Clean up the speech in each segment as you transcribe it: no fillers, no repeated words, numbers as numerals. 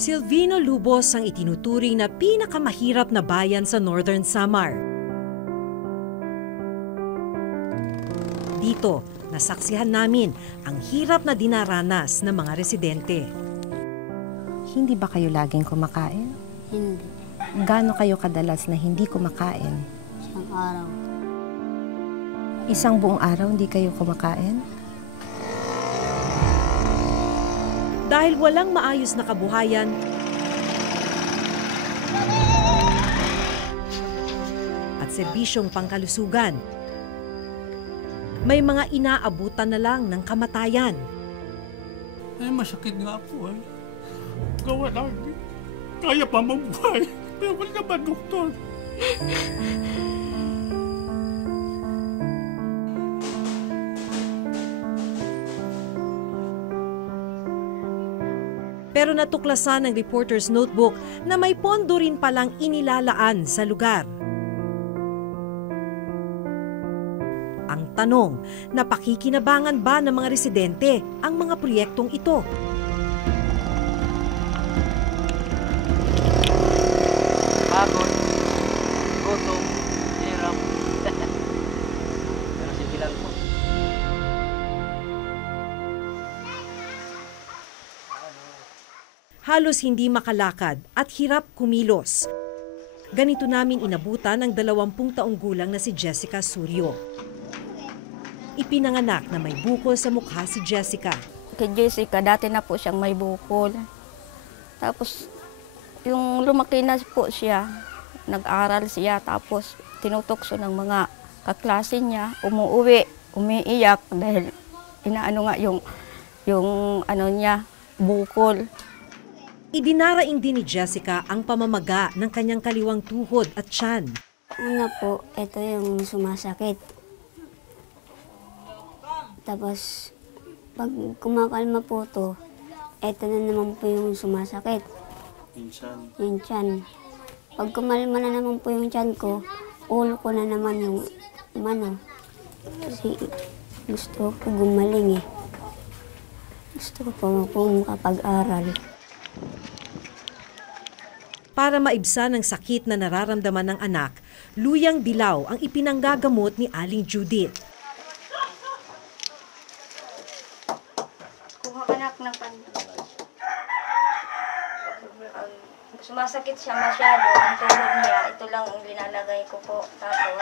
Silvino Lubos ang itinuturing na pinakamahirap na bayan sa Northern Samar. Dito, nasaksihan namin ang hirap na dinaranas ng mga residente. Hindi ba kayo laging kumakain? Hindi. Gaano kayo kadalas na hindi kumakain? Isang araw. Isang buong araw hindi kayo kumakain? Dahil walang maayos na kabuhayan, at serbisyong pangkalusugan, may mga inaabutan na lang ng kamatayan. Ay, masakit nga po ay. Gawa namin. Kaya pa mabuhay. Pero wala naman, doktor. Pero natuklasan ng reporter's notebook na may pondo rin palang inilalaan sa lugar. Ang tanong, napakikinabangan ba ng mga residente ang mga proyektong ito? Pagod, gutom, hirap. Pero sige lang po. Halos hindi makalakad at hirap kumilos. Ganito namin inabutan ang 20 taong gulang na si Jessica Suryo. Ipinanganak na may bukol sa mukha si Jessica. Kay Jessica, dati na po siyang may bukol. Tapos, yung lumaki na po siya, nag-aral siya, tapos tinutokso ng mga kaklase niya, umuwi, umiiyak dahil inaano nga yung ano niya, bukol. Idinaraing din ni Jessica ang pamamaga ng kanyang kaliwang tuhod at tiyan. Una po, ito yung sumasakit. Tapos, pag kumakalma po to, ito na naman po yung sumasakit. Yung tiyan. Pag kumalma na naman po yung tiyan ko, ulo ko na naman yung mano. Kasi gusto ko gumaling eh. Gusto ko po makapag-aral. Para maibsan ang sakit na nararamdaman ng anak, luyang dilaw ang ipinanggagamot ni Aling Judith. Kuha ka ng sumasakit siya masyado, ang tuhod niya, ito lang ang linalagay ko po. Tapos,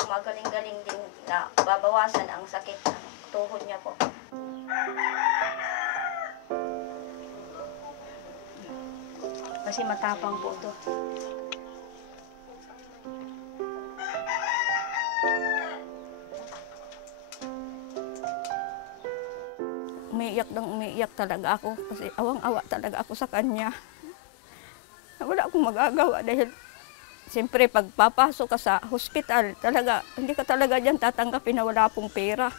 gumagaling-galing din na babawasan ang sakit ng tuhod niya po. Kasi matapang po ito. Umiiyak talaga ako kasi awang-awa talaga ako sa kanya. Wala akong magagawa dahil siyempre pag papasok ka sa hospital, talaga, hindi ka talaga dyan tatanggapin na wala pong pera.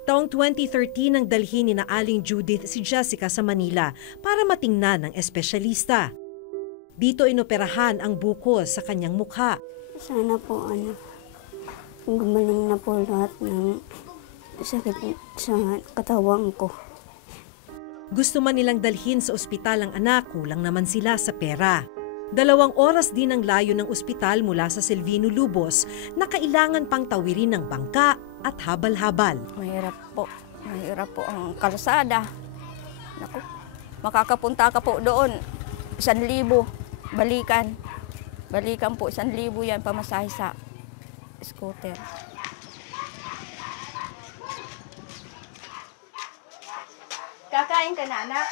Taong 2013 nang dalhin ni na Aling Judith si Jessica sa Manila para matingnan ng espesyalista. Dito inoperahan ang bukol sa kanyang mukha. Sana po gumaling na po lahat ng sakit sa katawan ko. Gusto man nilang dalhin sa ospital ang anak, kulang naman sila sa pera. 2 oras din ang layo ng ospital mula sa Silvino Lubos na kailangan pang tawirin ng bangka at habal-habal. Mahirap po ang kalsada. Naku, makakapunta ka po doon, 1,000, balikan. Balikan po, 1,000 yan pamasahe sa scooter. Kakain ka na, anak?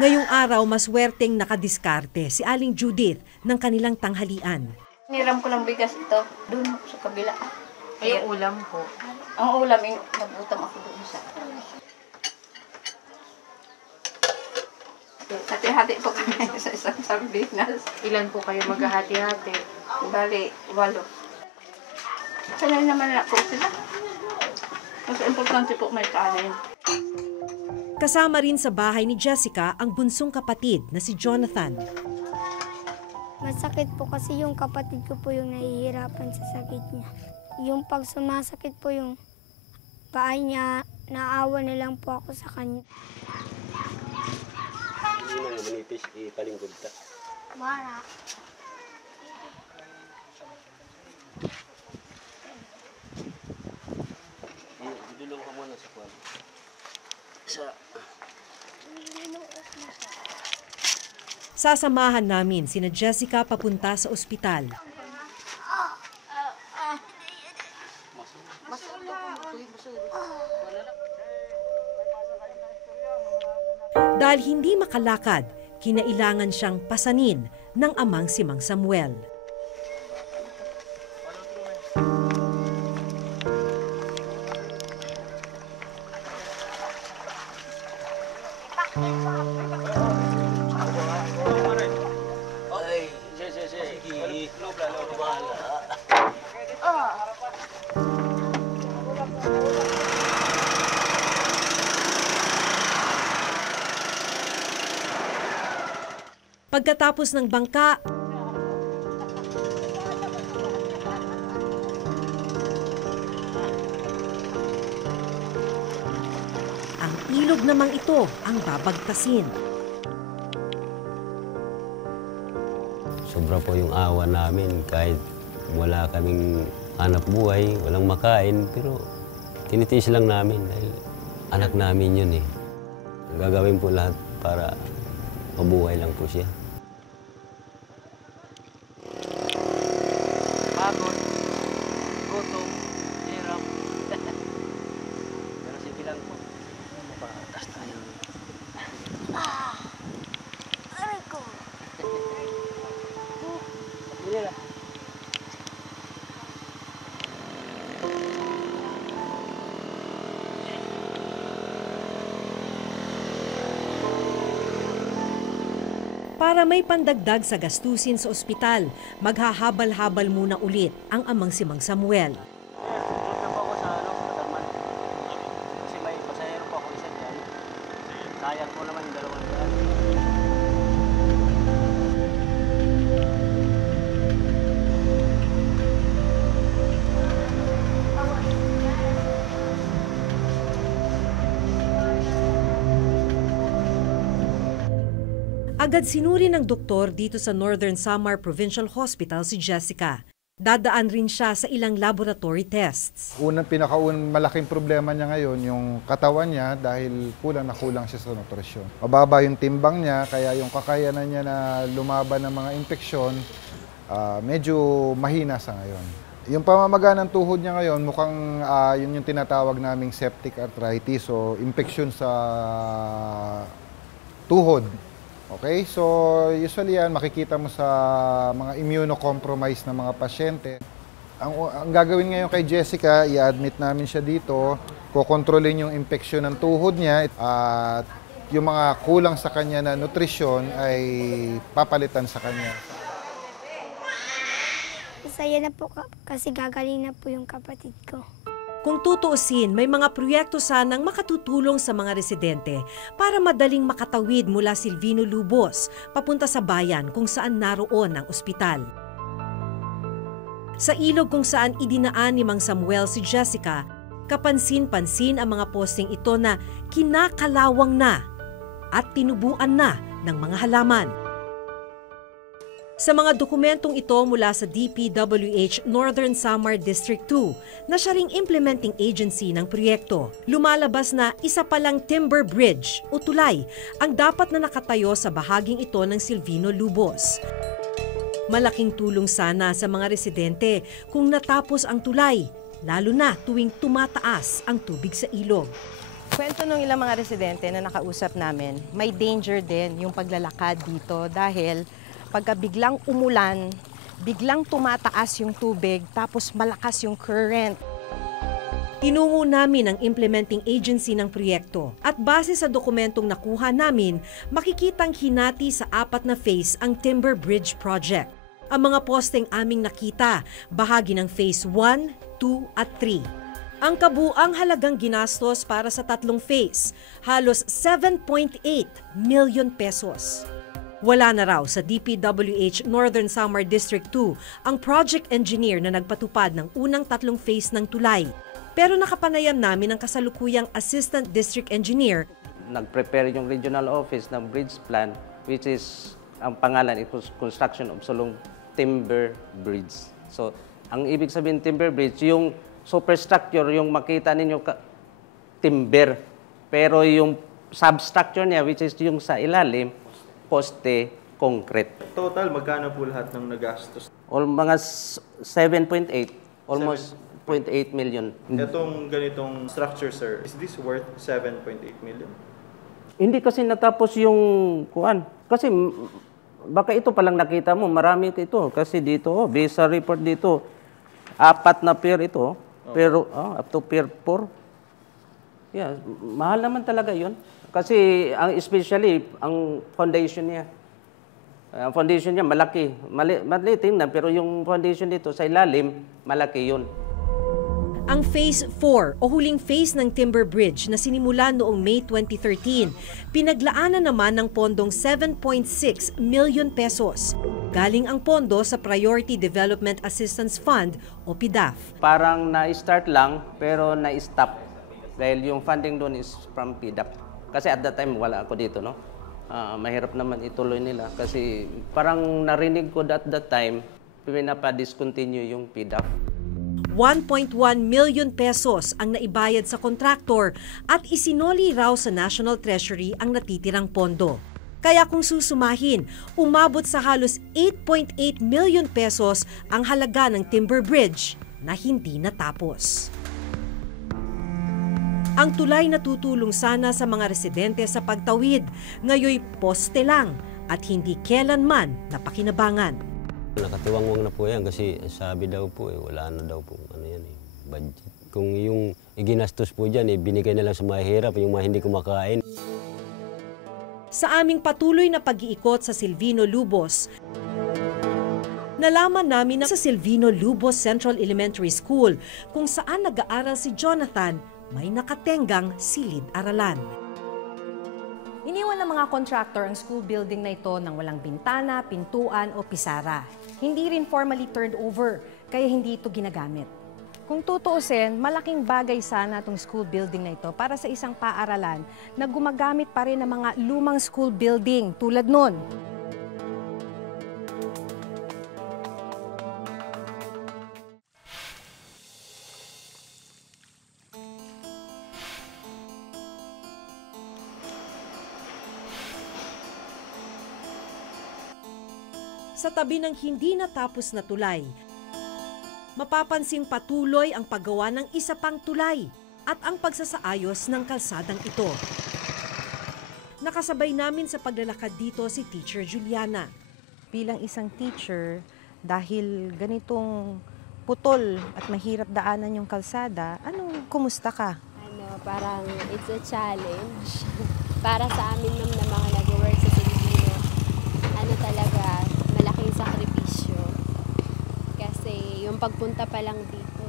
Ngayong araw, maswerteng nakadiskarte si Aling Judith ng kanilang tanghalian. Niram ko ng bigas ito, doon sa kabila. Ay, yung ulam po. Ang ulam, nabutang ako doon sa... Hati-hati po kami sa isang sardinas. Ilan po kayo maghahati-hati? Bali, 8. Sanay naman na po sila. Mas importante po may kanin. Kasama rin sa bahay ni Jessica ang bunsong kapatid na si Jonathan. Masakit po kasi yung kapatid ko po yung nahihirapan sa sakit niya. Yung pag sumasakit po yung paa niya, naawa na lang po ako sa kanya. naman yung manipis, ipalingkod ta. Mara. Idulong ka muna sa kwan. Sasamahan namin sina Jessica papunta sa ospital. Dahil hindi makalakad, kinailangan siyang pasanin ng amang si Mang Samuel. Pagkatapos ng bangka, ang ilog namang ito ang babagtasin. Sobra po yung awa namin kahit wala kaming anak buhay, walang makain, pero tinitiis lang namin dahil anak namin yun eh. Gagawin po lahat para mabuhay lang po siya. Pagod, gutom, hirap. Pero sige lang po. Mapatas tayo. Aray ko. Hindi lang. Para may pandagdag sa gastusin sa ospital, maghahabal-habal muna ulit ang amang si Mang Samuel. Punta po ako sa Katarman. Kasi may pasahero po ako isa dyan. Sayang po naman yung 200. Agad sinuri ng doktor dito sa Northern Samar Provincial Hospital si Jessica. Dadaan rin siya sa ilang laboratory tests. Malaking problema niya ngayon, yung katawan niya dahil kulang na kulang siya sa nutrisyon. Mababa yung timbang niya, kaya yung kakayanan niya na lumaban ng mga infeksyon, medyo mahina sa ngayon. Yung pamamaga ng tuhod niya ngayon, mukhang yun yung tinatawag naming septic arthritis o infeksyon sa tuhod. Okay, so usually yan makikita mo sa mga immunocompromised na mga pasyente. Ang gagawin ngayon kay Jessica, i-admit namin siya dito, kukontrolin yung infeksyon ng tuhod niya at yung mga kulang sa kanya na nutrisyon ay papalitan sa kanya. Masaya na po kasi gagaling na po yung kapatid ko. Kung tutuusin, may mga proyekto sanang makatutulong sa mga residente para madaling makatawid mula Silvino Lubos papunta sa bayan kung saan naroon ang ospital. Sa ilog kung saan idinaan ni Mang Samuel si Jessica, kapansin-pansin ang mga posting ito na kinakalawang na at tinubuan na ng mga halaman. Sa mga dokumentong ito mula sa DPWH Northern Samar District 2 na siya ring implementing agency ng proyekto, lumalabas na isa palang timber bridge o tulay ang dapat na nakatayo sa bahaging ito ng Silvino Lubos. Malaking tulong sana sa mga residente kung natapos ang tulay, lalo na tuwing tumataas ang tubig sa ilog. Kwento ng ilang mga residente na nakausap namin, may danger din yung paglalakad dito dahil pagka biglang umulan, biglang tumataas yung tubig, tapos malakas yung current. Tinungo namin ang implementing agency ng proyekto at base sa dokumentong nakuha namin, makikitang hinati sa 4 na phase ang Timber Bridge Project. Ang mga posteng aming nakita, bahagi ng Phase 1, 2 at 3. Ang kabuang halagang ginastos para sa 3 phase, halos 7.8 million pesos. Wala na raw sa DPWH Northern Samar District 2 ang project engineer na nagpatupad ng unang 3 phase ng tulay. Pero nakapanayam namin ang kasalukuyang assistant district engineer. Nag-prepare yung regional office ng bridge plan which is, ang pangalan, it was construction of Sulong Timber Bridge. So, ang ibig sabihin timber bridge, yung superstructure, yung makita ninyo timber, pero yung substructure niya, which is yung sa ilalim, poste, concrete. Total, magkano po lahat ng nagastos? Mga 7.8, almost 0.8 million. Itong ganitong structure, sir, is this worth 7.8 million? Hindi kasi natapos yung kuan. Kasi baka ito palang nakita mo, marami ito. Kasi dito, based sa report dito, 4 na pier ito, pero up to pier 4. Yeah, mahal naman talaga yun. Kasi especially ang foundation niya. Ang foundation niya malaki. Maliit na, pero yung foundation dito sa ilalim, malaki yun. Ang Phase 4 o huling phase ng Timber Bridge na sinimula noong May 2013, pinaglaanan naman ng pondong 7.6 million pesos. Galing ang pondo sa Priority Development Assistance Fund o PDAF. Parang na-start lang pero na-stop dahil yung funding doon is from PDAF. Kasi at that time wala ako dito, no? Mahirap naman ituloy nila kasi parang narinig ko at that time pinapa-discontinue yung PDAF. 1.1 million pesos ang naibayad sa kontraktor at isinoli raw sa National Treasury ang natitirang pondo. Kaya kung susumahin, umabot sa halos 8.8 million pesos ang halaga ng Timber Bridge na hindi natapos. Ang tulay na tutulong sana sa mga residente sa pagtawid, ngayoy poste lang at hindi kailanman napakinabangan. Nakatiwangwang na po yan kasi sabi daw po wala na daw po budget. Kung yung iginastos po dyan, binigay na lang sa mahirap, yung mga hindi kumakain. Sa aming patuloy na pag-iikot sa Silvino Lubos, nalaman namin na sa Silvino Lubos Central Elementary School kung saan nag-aaral si Jonathan, may nakatenggang silid-aralan. Iniwan ng mga contractor ang school building na ito nang walang bintana, pintuan o pisara. Hindi rin formally turned over, kaya hindi ito ginagamit. Kung tutuusin, malaking bagay sana itong school building na ito para sa isang paaralan na gumagamit pa rin ng mga lumang school building tulad nun. Sa tabi ng hindi natapos na tulay, mapapansing patuloy ang paggawa ng isa pang tulay at ang pagsasaayos ng kalsadang ito. Nakasabay namin sa paglalakad dito si Teacher Juliana. Bilang isang teacher, dahil ganitong putol at mahirap daanan yung kalsada, kumusta ka? Parang it's a challenge. Para sa amin ng mga nag-work sa Silvino, talaga, malaking sakripisyo. Kasi yung pagpunta pa lang dito,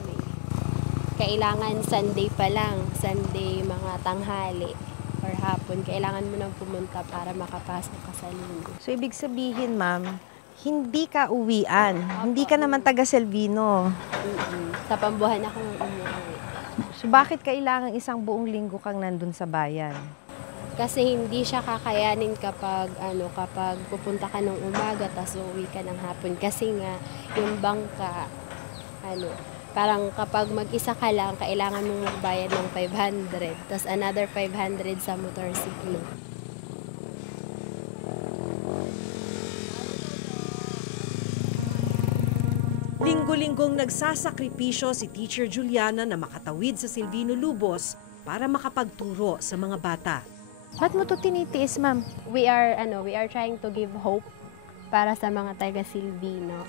kailangan Sunday pa lang, Sunday mga tanghali or hapon, kailangan mo nang pumunta para makapasok ka sa linggo. So ibig sabihin, ma'am, hindi ka uwian, hindi ka naman taga Silvino. Sa Pambuhan ako umuwi. So bakit kailangan isang buong linggo kang nandun sa bayan? Kasi hindi siya kakayanin kapag pupunta ka ng umaga tapos uuwi ka ng hapon. Kasi nga, yung bangka, parang kapag mag-isa ka lang, kailangan mong magbayad ng 500. Tapos another 500 sa motorsiklo. Linggo-linggong nagsasakripisyo si Teacher Juliana na makatawid sa Silvino Lubos para makapagturo sa mga bata. Ba't mo ito tinitiis, ma'am? We are trying to give hope para sa mga taga Silvino.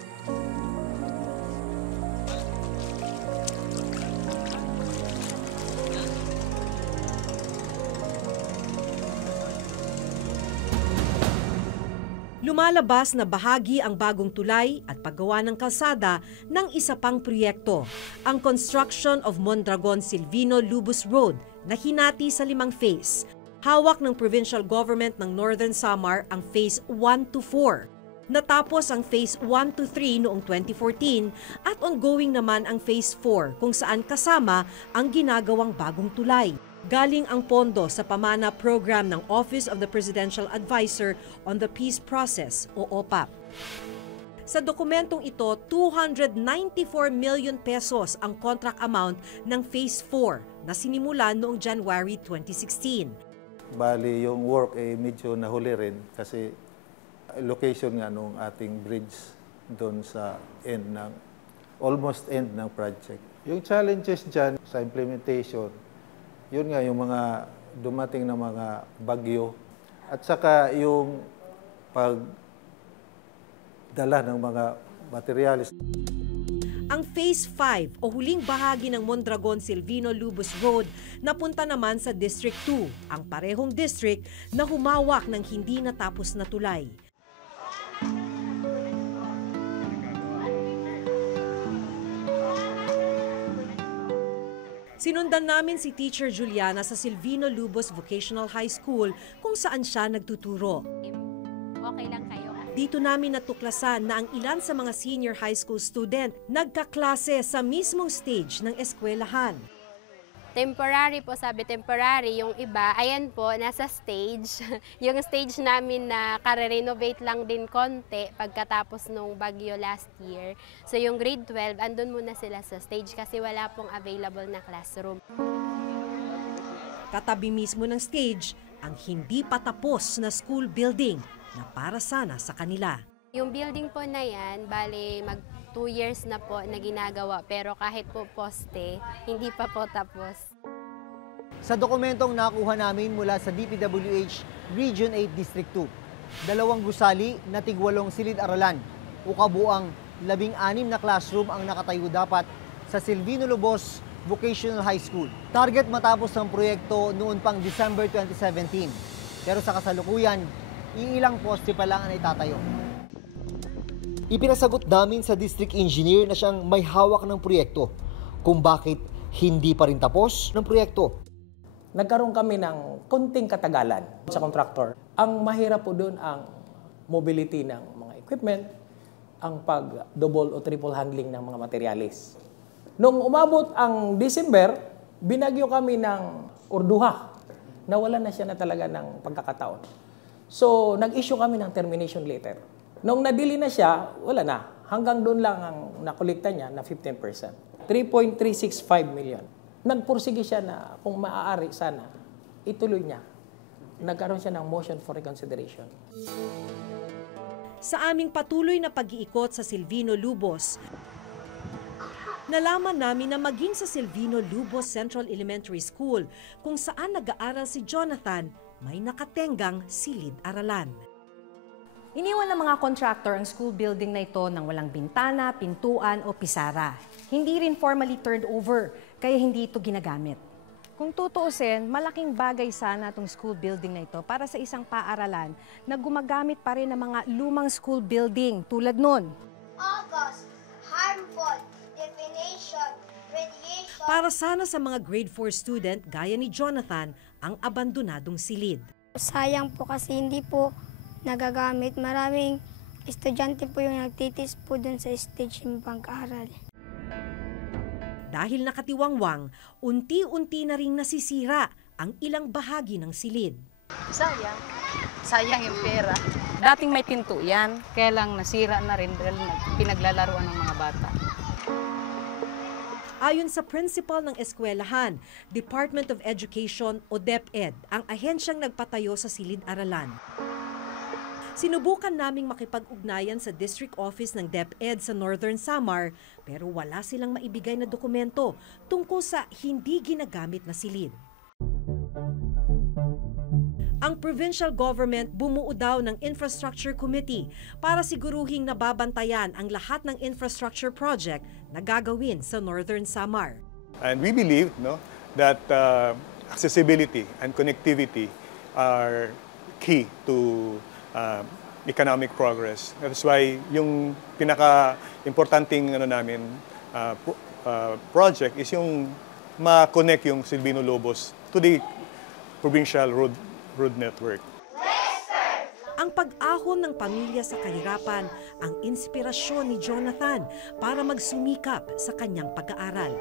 Lumalabas na bahagi ang bagong tulay at paggawa ng kalsada ng isa pang proyekto, ang construction of Mondragon Silvino Lubos Road na hinati sa 5 phase. Hawak ng provincial government ng Northern Samar ang Phase 1 to 4. Natapos ang Phase 1 to 3 noong 2014 at ongoing naman ang Phase 4 kung saan kasama ang ginagawang bagong tulay. Galing ang pondo sa pamana program ng Office of the Presidential Advisor on the Peace Process o OPAP. Sa dokumentong ito, 294 million pesos ang contract amount ng Phase 4 na sinimulan noong January 2016. Bali, yung work ay medyo nahuli rin kasi location nga nung ating bridge doon sa almost end ng project. Yung challenges dyan sa implementation, yun nga yung mga dumating na mga bagyo at saka yung pagdala ng mga materyales. Ang Phase 5 o huling bahagi ng Mondragon-Silvino-Lubos Road napunta naman sa District 2, ang parehong district na humawak ng hindi natapos na tulay. Sinundan namin si Teacher Juliana sa Silvino-Lubos Vocational High School kung saan siya nagtuturo. Okay lang kayo. Dito namin natuklasan na ang ilan sa mga senior high school student nagkaklase sa mismong stage ng eskwelahan. Temporary po, sabi temporary. Yung iba, ayan po, nasa stage. Yung stage namin na kare-renovate lang din konti pagkatapos nung bagyo last year. So yung grade 12, andun muna sila sa stage kasi wala pong available na classroom. Katabi mismo ng stage, ang hindi pa tapos na school building na para sana sa kanila. Yung building po na yan, bali mag 2 years na po na ginagawa pero kahit po poste, hindi pa po tapos. Sa dokumentong nakuha namin mula sa DPWH Region 8 District 2, 2 gusali na tig-8 silid-aralan o kabuang 16 na classroom ang nakatayo dapat sa Silvino-Lubos Vocational High School. Target matapos ng proyekto noon pang December 2017. Pero sa kasalukuyan, iilang poste pa lang ang itatayo. Ipinasagot namin sa district engineer na siyang may hawak ng proyekto kung bakit hindi pa rin tapos ng proyekto. Nagkaroon kami ng konting katagalan sa contractor. Ang mahirap po doon ang mobility ng mga equipment, ang pag-double o triple handling ng mga materialis. Nung umabot ang December, binagyo kami ng orduha. Nawala na siya na talaga ng pagkakataon. So, nag-issue kami ng termination letter. Nung nadili na siya, wala na. Hanggang doon lang ang nakolekta niya na 15%. 3.365 million. Nagpursige siya na kung maaari sana, ituloy niya. Nagkaroon siya ng motion for reconsideration. Sa aming patuloy na pag-iikot sa Silvino-Lubos, nalaman namin na maging sa Silvino-Lubos Central Elementary School, kung saan nag-aaral si Jonathan, may nakatenggang silid-aralan. Iniwan ng mga contractor ang school building na ito nang walang bintana, pintuan o pisara. Hindi rin formally turned over, kaya hindi ito ginagamit. Kung tutuusin, malaking bagay sana itong school building na ito para sa isang paaralan na gumagamit pa rin ng mga lumang school building tulad nun. August, harmful, definition, radiation. Para sana sa mga grade 4 student gaya ni Jonathan ang abandonadong silid. Sayang po kasi hindi po nagagamit. Maraming estudyante po yung nagtitis po dun sa stage ng pag-aaral. Dahil nakatiwangwang, unti-unti na ring nasisira ang ilang bahagi ng silid. Sayang. Sayang yung pera. Dating may pinto yan, kaya lang nasira na rin dahil pinaglalaruan ng mga bata. Ayon sa principal ng eskwelahan, Department of Education o DepEd, ang ahensyang nagpatayo sa silid-aralan. Sinubukan naming makipag-ugnayan sa district office ng DepEd sa Northern Samar pero wala silang maibigay na dokumento tungkol sa hindi ginagamit na silid. Ang provincial government bumuo daw ng Infrastructure Committee para siguruhing nababantayan ang lahat ng infrastructure project na gagawin sa Northern Samar. And we believe that accessibility and connectivity are key to economic progress. That's why yung pinaka-importanting project is yung ma-connect yung Silvino-Lubos to the provincial road network. Ang pag-ahon ng pamilya sa kahirapan ang inspirasyon ni Jonathan para magsumikap sa kanyang pag-aaral.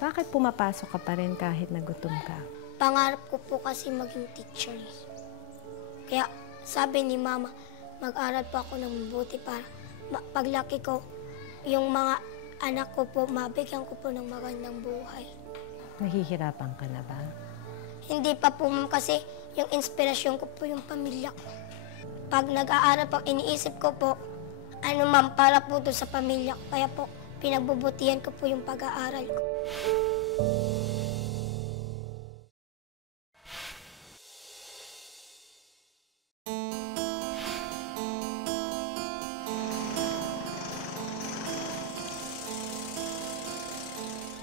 Bakit pumapasok ka pa rin kahit nagutom ka? Pangarap ko po kasi maging teacher. Kaya sabi ni Mama, mag-aral po ako ng mabuti para paglaki ko, yung mga anak ko po, mabigyan ko po ng magandang buhay. Nahihirapan ka na ba? Hindi pa po, Ma'am, kasi yung inspirasyon ko po yung pamilya ko. Pag nag-aaral po, iniisip ko po, Ma'am, para po to sa pamilya ko. Kaya po, pinagbubutihan ko po yung pag-aaral ko.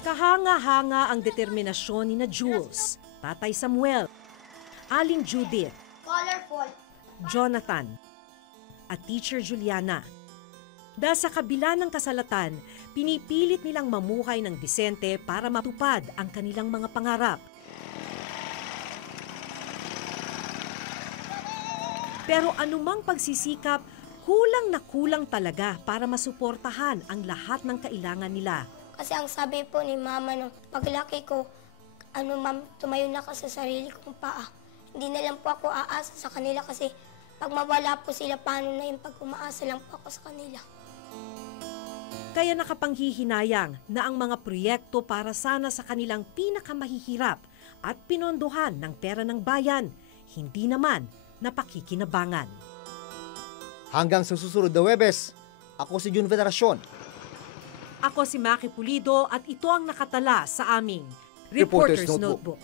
Kahanga-hanga ang determinasyon ni na Jules, Tatay Samuel, Aling Judith, Colorful. Jonathan, at Teacher Juliana. Dahil sa kabila ng kasalatan, pinipilit nilang mamuhay ng disente para matupad ang kanilang mga pangarap. Pero anumang pagsisikap, kulang na kulang talaga para masuportahan ang lahat ng kailangan nila. Kasi ang sabi po ni Mama, no, paglaki ko, Ma'am, tumayo na ka sa sarili kong paa. Hindi na lang po ako aasa sa kanila kasi pag mawala po sila, paano na yung pag umaasa lang po ako sa kanila. Kaya nakapanghihinayang na ang mga proyekto para sana sa kanilang pinakamahihirap at pinondohan ng pera ng bayan, hindi naman napakikinabangan. Hanggang sa susunod na Huwebes, ako si Jun Veneracion. Ako si Maki Pulido at ito ang nakatala sa aming Reporter's Notebook.